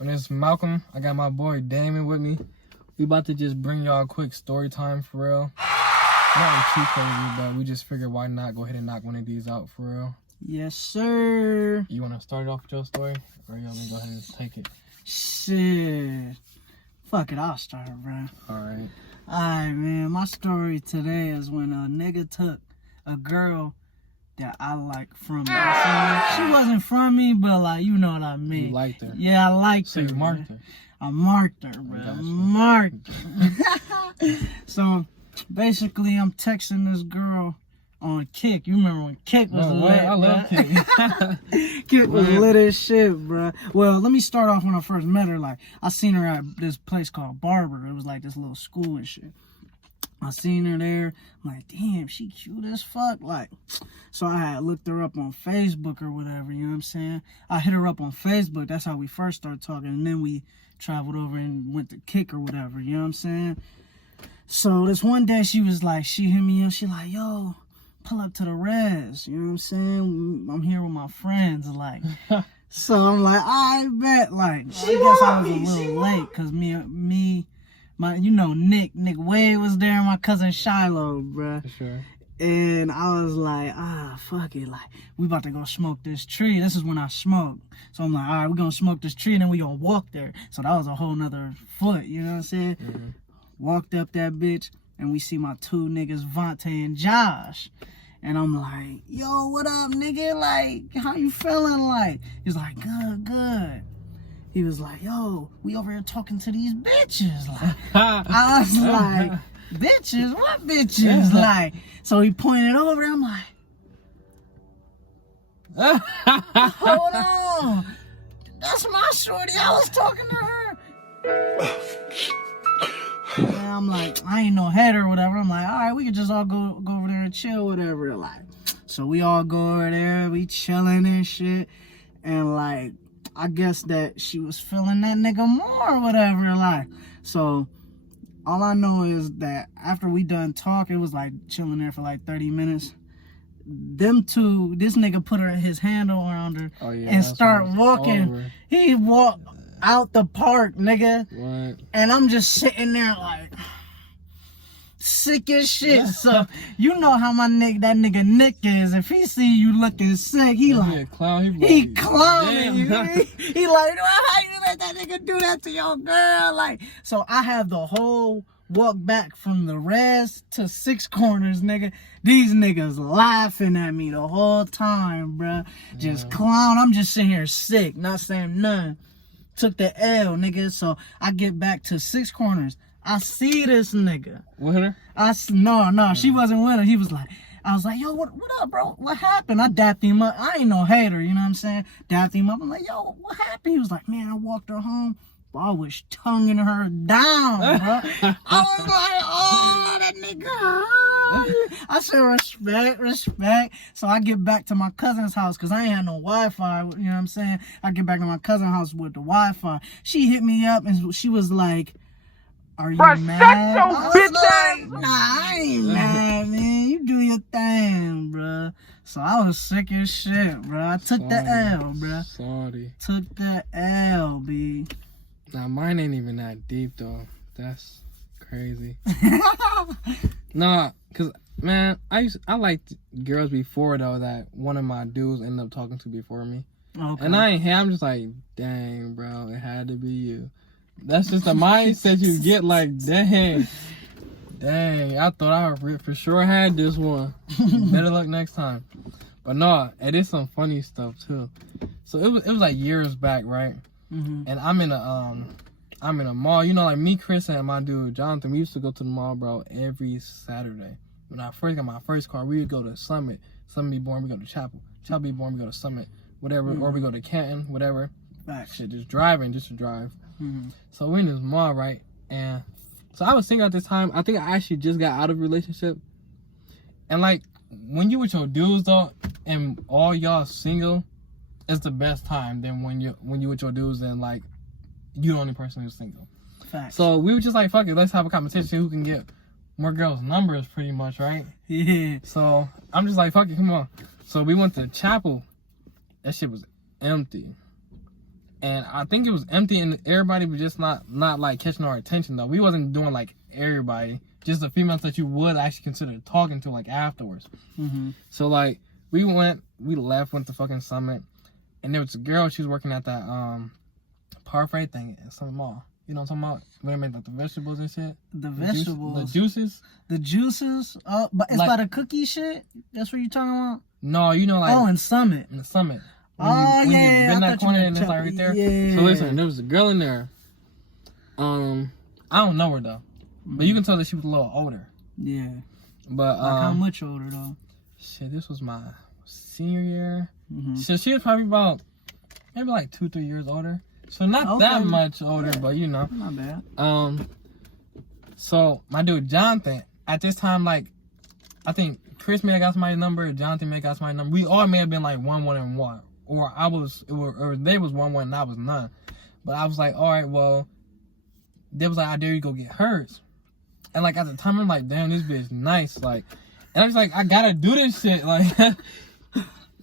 My name's Malcolm. I got my boy Damon with me. We about to just bring y'all a quick story time for real. Nothing too crazy, but we just figured why not go ahead and knock one of these out for real. Yes, sir. You want to start it off with your story? Or you want me to go ahead and take it? Shit. Fuck it, I'll start, bro. Alright. Alright, man. My story today is when a nigga took a girl that I like from me. She wasn't from me, but like, you know what I mean. You liked her? Yeah, I liked So her. you marked her? I marked her, bro. I marked her. So, basically, I'm texting this girl on Kick. You remember when Kick was lit? I love Kick. Kick was lit as shit, bro. Well, let me start off when I first met her. Like, I seen her at this place called Barber. It was like this little school and shit. I seen her there. I'm like, damn, she cute as fuck. Like, so I had looked her up on Facebook or whatever, you know what I'm saying? I hit her up on Facebook. That's how we first started talking. And then we traveled over and went to Kick or whatever, you know what I'm saying? So this one day she was like, she hit me up. She like, yo, pull up to the res. You know what I'm saying? I'm here with my friends. Like, so I'm like, I bet. Like, I guess I was a little late because my, you know, Nick Wade was there, my cousin Shiloh, bruh. For sure. And I was like, fuck it. Like, we about to go smoke this tree. This is when I smoked. So I'm like, all right, we're going to smoke this tree and then we going to walk there. So that was a whole nother foot, you know what I'm saying? Mm-hmm. Walked up that bitch and we see my two niggas, Vontae and Josh. And I'm like, yo, what up, nigga? Like, how you feeling? Like, he's like, good. He was like, yo, we over here talking to these bitches. Like, I was like, bitches? What bitches? Like, so he pointed over. I'm like, hold on. That's my shorty. I was talking to her. And I'm like, I ain't no head or whatever. I'm like, all right, we could just all go over there and chill, whatever. Like, so we all go over there. We chilling and shit. And like, I guess that she was feeling that nigga more or whatever, like. So, all I know is that after we done talking, it was like chilling there for like 30 minutes. Them two, this nigga put his hand around her and start walking. Over. He walked out the park, nigga. What? And I'm just sitting there like, sick as shit. So you know how that nigga Nick is. If he see you looking sick, he like clowning you. He like, how you let that nigga do that to your girl? Like, so I have the whole walk back from the res to Six Corners, nigga. These niggas laughing at me the whole time, bruh. Just clown. I'm just sitting here sick, not saying nothing. Took the L, nigga. So I get back to Six Corners. I see this nigga. With her? No, she wasn't with her. He was like, I was like, yo, what up, bro? What happened? I dapped him up. I ain't no hater, you know what I'm saying? Dapped him up. I'm like, yo, what happened? He was like, man, I walked her home. But I was tonguing her down, bro. I was like, oh, that nigga. I said, respect. So I get back to my cousin's house because I ain't had no Wi-Fi, you know what I'm saying? I get back to my cousin's house with the Wi-Fi. She hit me up and she was like, are you mad? I was like, nah, I ain't mad, man. You do your thing, bro. So I was sick as shit, bro. I took the L, bro. Sorry. Took the L, B. Nah, mine ain't even that deep, though. That's crazy. Nah, because, man, I liked girls before, though, that one of my dudes ended up talking to before me. Okay. And I'm just like, dang, bro, it had to be you. That's just the mindset you get, like, dang, I thought I for sure had this one. Better luck next time. But no, it is some funny stuff too. So it was like years back, right? Mm-hmm. And I'm in a mall. You know, like me, Chris, and my dude Jonathan, we used to go to the mall, bro, every Saturday. When I first got my first car, we would go to Summit. Summit be born, we go to Chapel. Chapel be born, we go to Summit. Whatever, or we go to Canton, whatever. Shit, just to drive. Mm-hmm. So we're in this mall, right? And so I was single at this time. I think I actually just got out of a relationship. And like, when you with your dudes though, and all y'all single, it's the best time than when you with your dudes and like you the only person who's single. Facts. So we were just like, fuck it, let's have a competition who can get more girls' numbers, pretty much, right? Yeah. So I'm just like, fuck it, come on. So we went to Chapel. That shit was empty. And I think it was empty, and everybody was just not like catching our attention though. We wasn't doing like everybody, just the females that you would actually consider talking to like afterwards. So like we left, went to fucking Summit, and there was a girl. She was working at that parfait thing at some mall. You know what I'm talking about? Where they make like the vegetables and shit. The vegetables. The juices. The juices. Oh, but it's like, by the cookie shit. That's what you talking about? No, you know like. Oh, in Summit. In the Summit. When you bend that corner and it's like right there. Yeah. So listen, there was a girl in there. I don't know her though, but you can tell that she was a little older. Yeah. But like how much older though? Shit, this was my senior year. So she was probably about maybe like 2-3 years older. So not that much older, but you know. Not bad. So my dude Jonathan, at this time, like, I think Chris may have got somebody's number, Jonathan may have got somebody's number. We all may have been like 1-1 and 1, or they was 1-1 and I was none. But I was like, all right, well, they was like, I dare you go get hers. And like at the time, I'm like, damn, this bitch nice, like, and I was like, I gotta do this shit, like.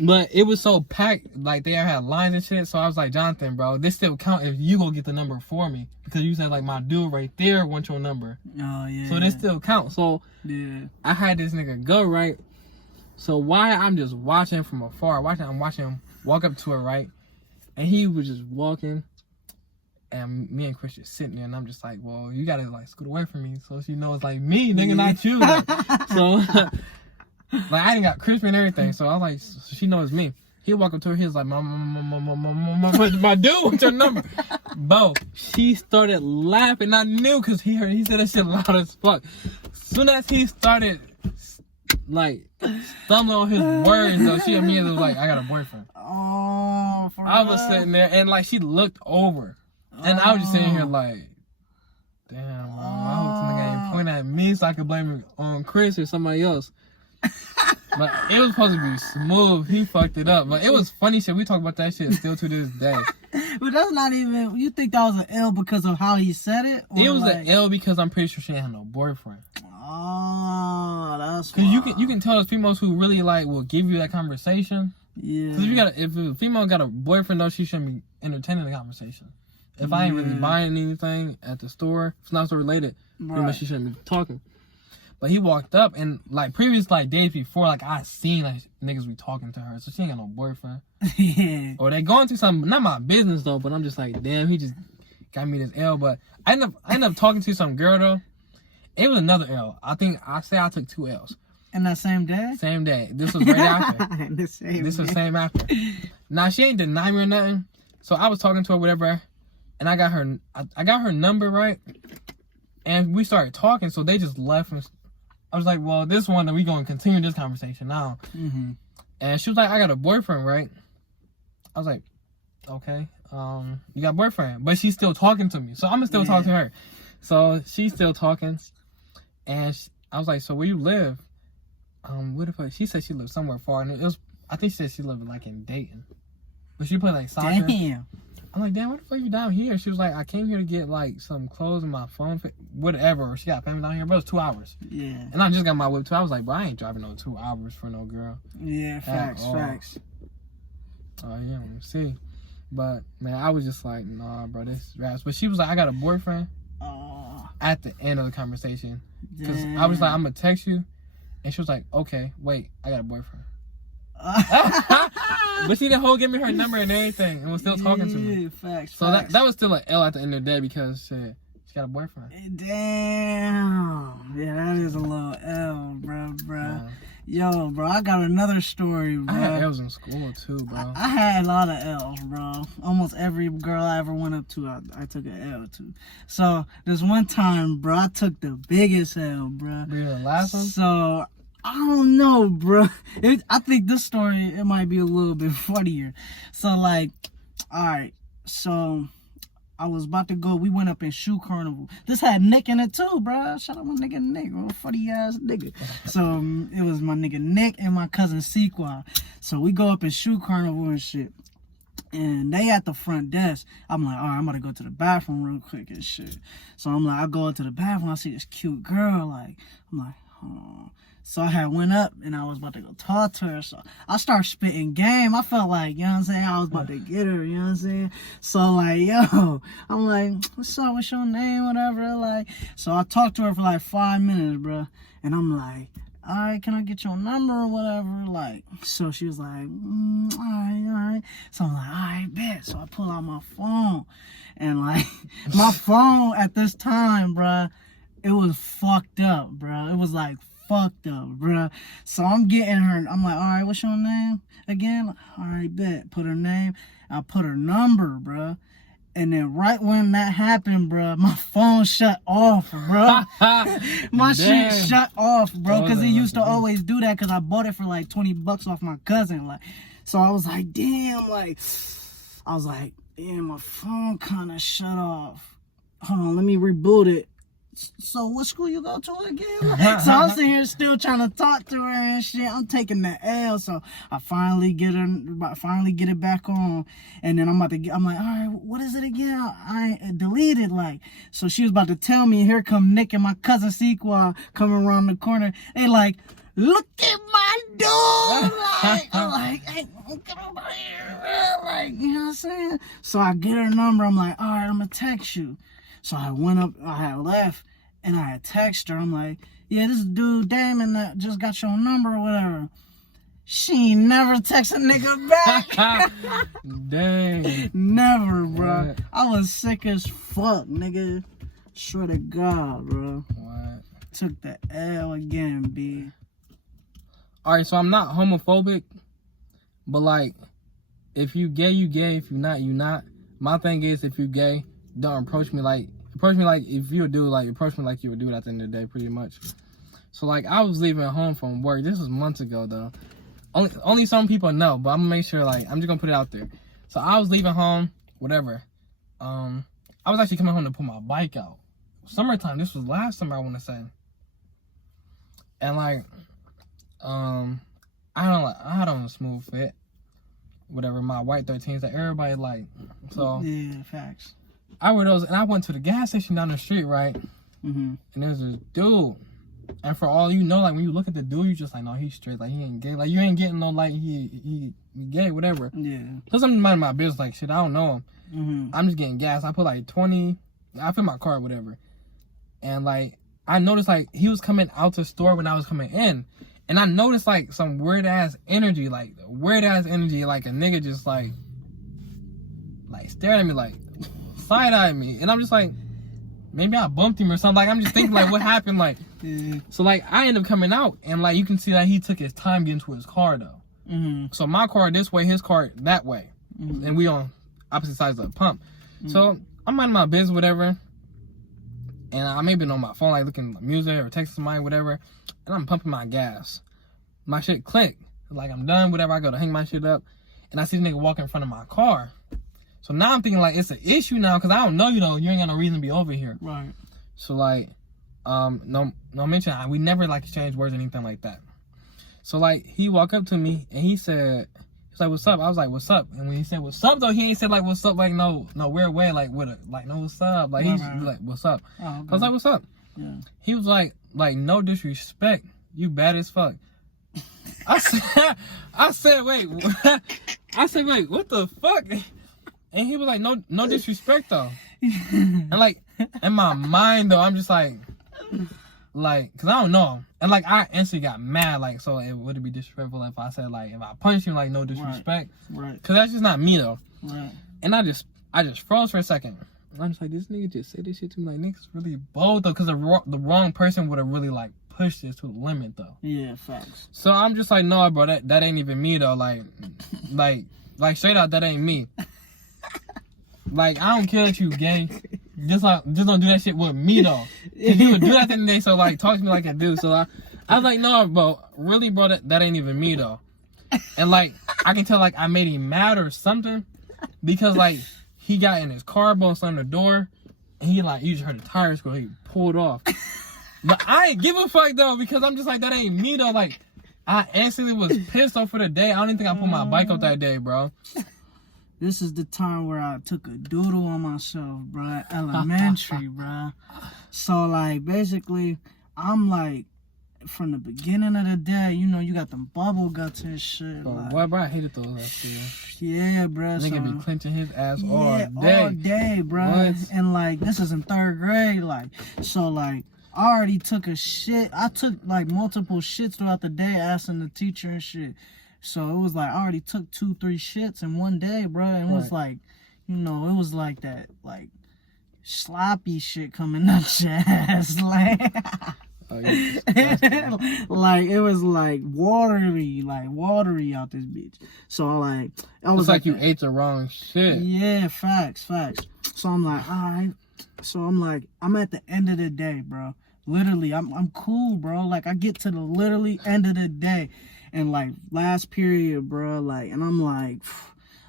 But it was so packed, like they had lines and shit. So I was like, Jonathan, bro, this still count if you go get the number for me, because you said like my dude right there wants your number. Oh yeah. So this still count. So yeah, I had this nigga go right. So why I'm just watching from afar, I'm watching him walk up to her, right, and he was just walking, and me and Chris just sitting there, and I'm just like, well, you gotta like scoot away from me, so she knows like me, nigga, not you. Like, so. Like, I ain't got crispy and everything, so I was like, so she knows me. He walk up to her, he was like, my dude, what's your number? Bro, she started laughing. I knew, because he said that shit loud as fuck. Soon as he started, like, stumbling on his words, though, she immediately was like, I got a boyfriend. Oh, for I was sitting there, and, like, she looked over. And I was just sitting here like, damn, I hope this nigga ain't pointing at me so I could blame it on Chris or somebody else. But it was supposed to be smooth. He fucked it up. But it was funny shit. We talk about that shit still to this day. But that's not even. You think that was an L because of how he said it? It was an L because I'm pretty sure she ain't had no boyfriend. Oh, that's because you can tell those females who really like will give you that conversation. Yeah. Because if a female got a boyfriend though, she shouldn't be entertaining the conversation. If I ain't really buying anything at the store, it's not so related. Right. She shouldn't be talking. But he walked up, and like previous like days before, like I seen like niggas be talking to her, so she ain't got no boyfriend. Yeah. Or they going through something, not my business though. But I'm just like, damn, he just got me this L. But I ended up talking to some girl though. It was another L. I think I took 2 L's. In that same day? Same day. This was right after. This was same after. Now she ain't deny me or nothing. So I was talking to her, whatever, and I got her number, right? And we started talking, so they just left. And I was like, well, this one, we gonna continue this conversation now. And she was like, I got a boyfriend, right? I was like, okay, you got a boyfriend, but she's still talking to me, so I'm gonna still talk to her. So she's still talking, and I was like, so where you live? What the fuck? She said she lived somewhere far, and I think she said she lived like in Dayton, but she played like soccer. Damn. I'm like, damn, what the fuck you down here? She was like, I came here to get like some clothes and my phone, whatever. She got family down here, but it was 2 hours. Yeah. And I just got my whip too. I was like, bro, I ain't driving no 2 hours for no girl. Yeah, facts. Oh yeah, let me see. But man, I was just like, nah, bro, this raps. But she was like, I got a boyfriend. At the end of the conversation, because I was like, I'm gonna text you, and she was like, okay, wait, I got a boyfriend. But she didn't give me her number and everything, and was still talking to me. Facts. So that was still an L at the end of the day, because she got a boyfriend. Damn. Yeah, that is a little L, bro. Yo, bro, I got another story, bro. I had L's in school too, bro. I had a lot of L's, bro. Almost every girl I ever went up to, I took an L to. So this one time, bro, I took the biggest L, bro. You the last one? So I don't know, bro. I think this story, it might be a little bit funnier. So like, all right, so I was about to go. We went up in Shoe Carnival. This had Nick in it too, bro. Shout out my nigga Nick, bro. Funny ass nigga. So it was my nigga Nick and my cousin Sequel. So we go up in Shoe Carnival and shit. And they at the front desk. I'm like, all right, I'm about to go to the bathroom real quick and shit. So I'm like, I go into the bathroom. I see this cute girl. Like, I'm like, oh. So I had went up and I was about to go talk to her. So I started spitting game. I felt like, you know what I'm saying, I was about to get her, you know what I'm saying? So like, yo, I'm like, what's up, what's your name, whatever, like. So I talked to her for like 5 minutes, bro. And I'm like, all right, can I get your number or whatever? Like, so she was like, all right. So I'm like, all right, bet. So I pull out my phone. And like, my phone at this time, bruh, it was fucked up, bruh. It was like fucked up, bruh. So I'm getting her. I'm like, all right, what's your name again? All right, bet. Put her name. I put her number, bruh. And then right when that happened, bruh, my phone shut off, bruh. My shit shut off, bro. Because it used to always do that because I bought it for like $20 off my cousin. Like, so I was like, damn, like, I was like, damn, my phone kind of shut off. Hold on, let me reboot it. So what school you go to again? So I'm sitting here still trying to talk to her and shit. I'm taking the L. So I finally get it back on. And then I'm like, all right, what is it again? I deleted, like. So she was about to tell me, here come Nick and my cousin Sequel coming around the corner. They like, look at my door. Like, I'm like, hey, get over here. Like, you know what I'm saying? So I get her number. I'm like, all right, I'm going to text you. So I went up, I had left, and I had texted her. I'm like, yeah, this dude Damon that just got your number or whatever. She ain't never text a nigga back. Dang. Never, bro. What? I was sick as fuck, nigga. Swear to God, bro. What? Took the L again, B. Alright, so I'm not homophobic, but like, if you gay, you gay. If you not, you not. My thing is, if you gay, don't approach me like if you a dude, like approach me like you would do it at the end of the day, pretty much. So like I was leaving home from work. This was months ago though. Only some people know, but I'm gonna make sure, like, I'm just gonna put it out there. So I was leaving home, whatever. I was actually coming home to put my bike out. Summertime. This was last summer, I want to say. And like, I had on a smooth fit, whatever. My white 13s that everybody like. So yeah, facts. I wear those, and I went to the gas station down the street, right? Mm-hmm. And there's this dude, and for all you know, like when you look at the dude, you just like, no, he's straight, like he ain't gay, like you ain't getting no like he gay, whatever. Yeah. Cause I'm minding my business, like shit, I don't know him. Mm-hmm. I'm just getting gas. I put like 20, I fill my car, whatever, and like I noticed like he was coming out the store when I was coming in, and I noticed like some weird ass energy, like a nigga just like staring at me like. Side-eye me, and I'm just like, maybe I bumped him or something. Like I'm just thinking like what happened, like. Yeah. So like I end up coming out, and like you can see that he took his time getting to his car though. Mm-hmm. So my car this way, his car that way, and we on opposite sides of the pump. So I'm minding my business, whatever, and I may be on my phone like looking at music or texting somebody, whatever, and I'm pumping my gas. My shit click, like I'm done, whatever. I go to hang my shit up, and I see the nigga walking in front of my car. So now I'm thinking like it's an issue now because I don't know you though. You ain't got no reason to be over here. Right. So like, no mention. We never like exchange words or anything like that. So like he walked up to me and he's like, "What's up?" I was like, "What's up?" And when he said "What's up?" though, he ain't said like "What's up?" like no weird way, like with a like no "What's up?" Like he's like "What's up?" Oh, okay. I was like, "What's up?" Yeah. He was like no disrespect, you bad as fuck. I said wait, what the fuck? And he was like, no disrespect though. And like, in my mind though, I'm just like, cause I don't know him. And like, I instantly got mad, like, so would it be disrespectful if I said like, if I punched him, like, no disrespect? Right. Cause that's just not me though. Right. And I just froze for a second. I'm just like, this nigga just said this shit to me, like, niggas really bold though, cause the wrong person would have really like pushed this to the limit though. Yeah, facts. So I'm just like, no, bro, that ain't even me though, like straight out, that ain't me. Like, I don't care that you gay. Just don't do that shit with me, though. Cause you would do that in the day, so, like, talk to me like a dude. So, I was like, no, bro. Really, bro, that ain't even me, though. And, like, I can tell, like, I made him mad or something. Because, like, he got in his car, bro, slammed the door. And he just heard the tires go. He pulled off. But I ain't give a fuck, though. Because I'm just like, that ain't me, though. Like, I instantly was pissed off for the day. I don't even think I put my bike up that day, bro. This is the time where I took a doodle on myself, bruh. Elementary, bruh. So, like, basically, I'm, like, from the beginning of the day, you know, you got them bubble guts and shit. Bro, like, boy, bro, I hated those ass too. yeah, bro. Nigga be clenching his ass all all day, bro. What? And like, this is in 3rd grade, like, so like, I already took a shit. I took like multiple shits throughout the day, asking the teacher and shit. So it was like I already took 2-3 shits in one day, bro. And it was like, you know, it was like that, like sloppy shit coming out your ass, like. Oh, yeah, like it was like watery out this bitch. So like I was it's like you ate the wrong shit. Yeah, facts. So I'm like, all right. So I'm like, I'm at the end of the day, bro. Literally, I'm cool, bro. Like I get to the literally end of the day, and like last period, bro. Like, and I'm like,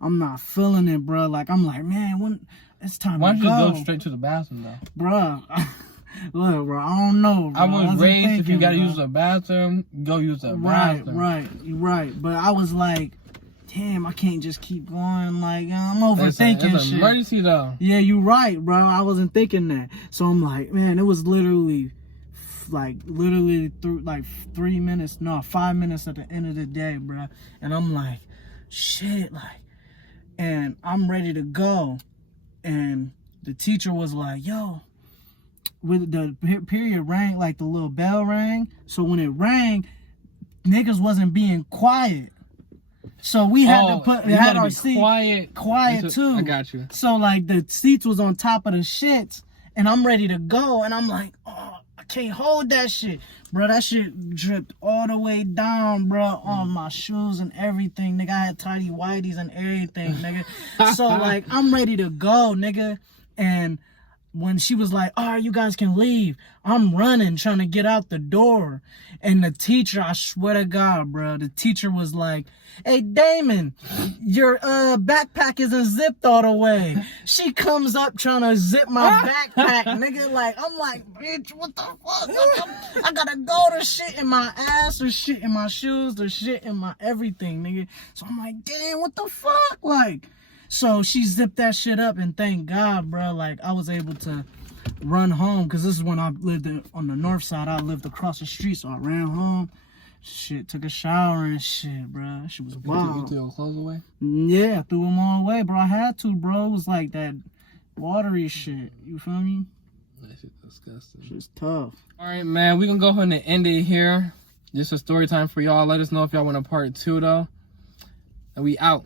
I'm not feeling it, bro. Like I'm like, man, when it's time Why to don't go. you go straight to the bathroom though, bro? Look, bro, I don't know, bro. I was raised thinking, if you gotta bro. use the bathroom, go use the bathroom. Right. But I was like, damn, I can't just keep going. Like, I'm overthinking it's shit. an emergency though. Yeah, you right, bro. I wasn't thinking that. So I'm like, man, it was literally through like 5 minutes at the end of the day, bro. And I'm like, shit, like, and I'm ready to go. And the teacher was like, yo, with the period rang, like the little bell rang. So when it rang, niggas wasn't being quiet. So we had to had our seat quiet too. I got you. So like the seats was on top of the shits, and I'm ready to go, and I'm like, oh, I can't hold that shit, bro. That shit dripped all the way down, bro, on my shoes and everything, nigga. I had tidy whities and everything, nigga. So like I'm ready to go, nigga, and when she was like, all right, you guys can leave, I'm running, trying to get out the door. And the teacher, I swear to God, bro, the teacher was like, hey, Damon, your backpack isn't zipped all the way. She comes up trying to zip my backpack, nigga. Like, I'm like, bitch, what the fuck? I gotta go to shit in my ass or shit in my shoes or shit in my everything, nigga. So I'm like, damn, what the fuck? Like, so she zipped that shit up, and thank God, bro, like, I was able to run home, because this is when I lived on the north side. I lived across the street, so I ran home, shit, took a shower and shit, bro. She was wild. You threw your clothes away? Yeah, I threw them all away, bro. I had to, bro. It was like that watery shit, you feel me? That shit's disgusting. Shit's tough. All right, man, we gonna go ahead and end it here. Just a story time for y'all. Let us know if y'all want a part 2, though. And we out.